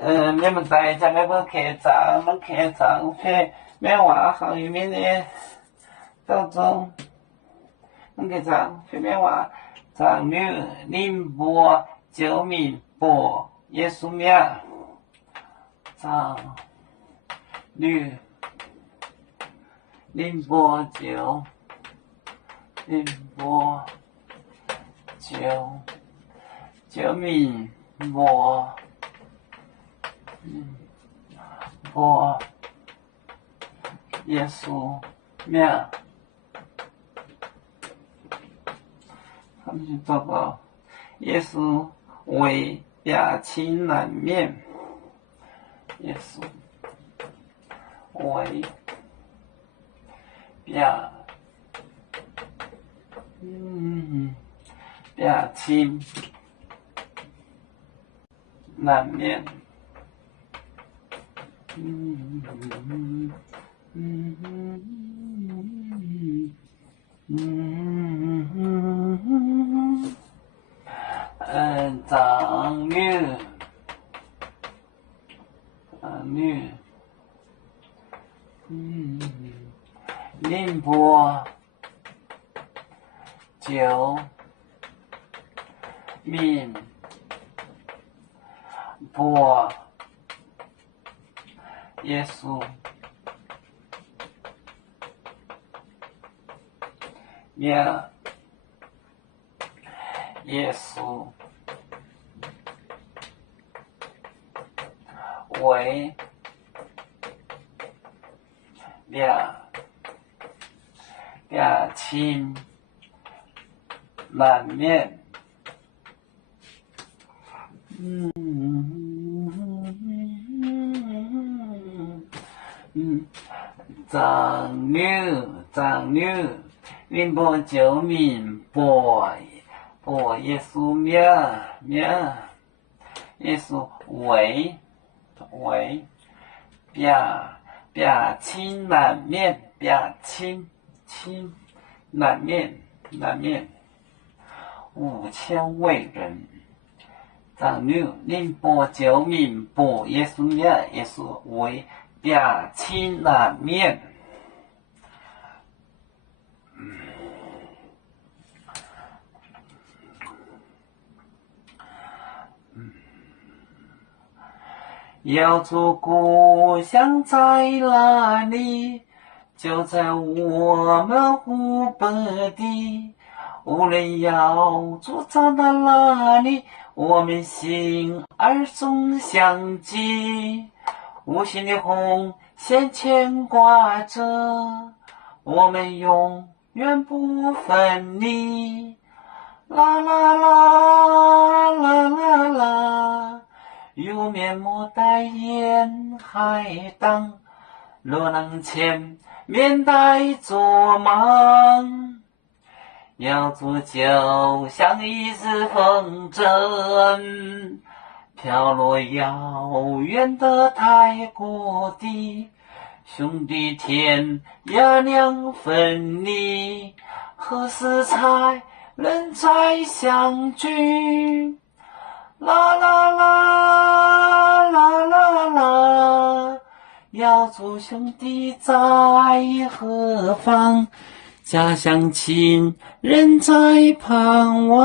你们在家那个客栈去缅怀行业面的当中，客栈去缅怀长女宁波救命博耶稣名，长女宁波救命博。博耶稣名，他们就找到耶稣为表亲难免，耶稣为表亲难免。长女，宁波救命博耶稣名，耶稣为表亲难免。长女，宁波救命博耶稣名，耶稣为表亲难免，表亲难免，5000为人。长女宁波救命博耶稣名，耶稣为表亲难免。要做故乡在哪里？就在我们湖北地。无论要住在哪里，我们心儿总相系。无形的红线牵挂着，我们永远不分离。啦啦啦啦啦啦，有面目戴眼海荡，落浪前面带作忙，要做就像一只风筝，飘落遥远的太国地。兄弟天涯两分离，何时才能再相聚？啦啦啦啦啦啦，要做兄弟在何方？家乡亲人在盼望。